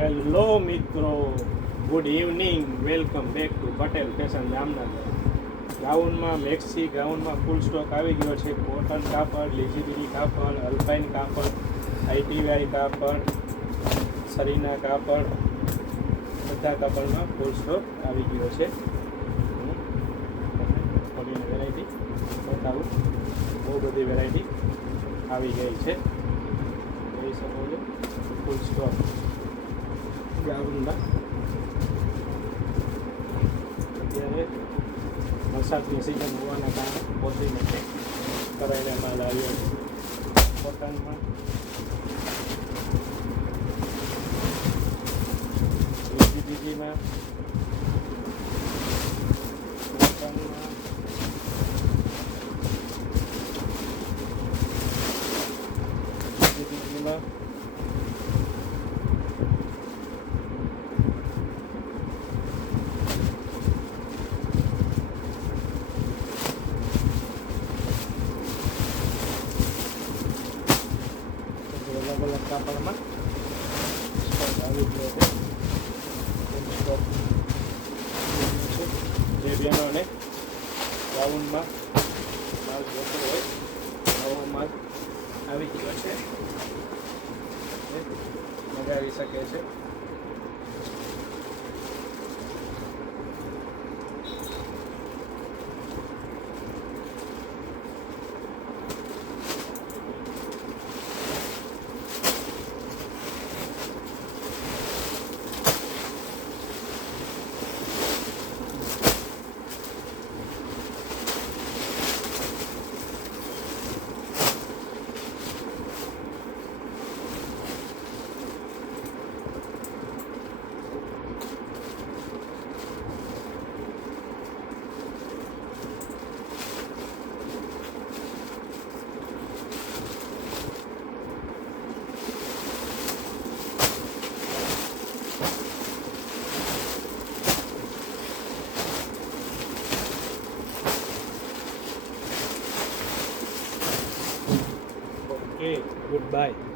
Hello મિત્રો, good evening. Welcome back to Patel fashion Jamnagar. ગાઉનમાં maxi ગાઉનમાં ફૂલ સ્ટોક આવી ગયો છે. કોટન કાપડ, લીજીગીરી કાપડ, અલ્પાઇન કાપડ, આઈટીવાય કાપડ, સરીના કાપડ, બધા કાપડમાં ફૂલ સ્ટોક આવી ગયો છે. થોડી વેરાયટી બતાવું. બહુ બધી વેરાયટી આવી ગઈ છે, જોઈ શકો છો. ફૂલ સ્ટોક ગાઉનમાં અત્યારે વરસાદની સિઝન હોવાના કારણે પોતીને કરાઈને માલ આવ્યો છે. કોટનમાં બીજીમાં કોટનમાં બીજીમાં અલગ અલગ કાપડમાં સ્ટોક આવી ગયો છે. સ્ટોક જે બહેનોને ગાઉનમાં માલ જોતો હોય નવો માલ આવી ગયો છે, મગાવી શકે છે. Okay, goodbye.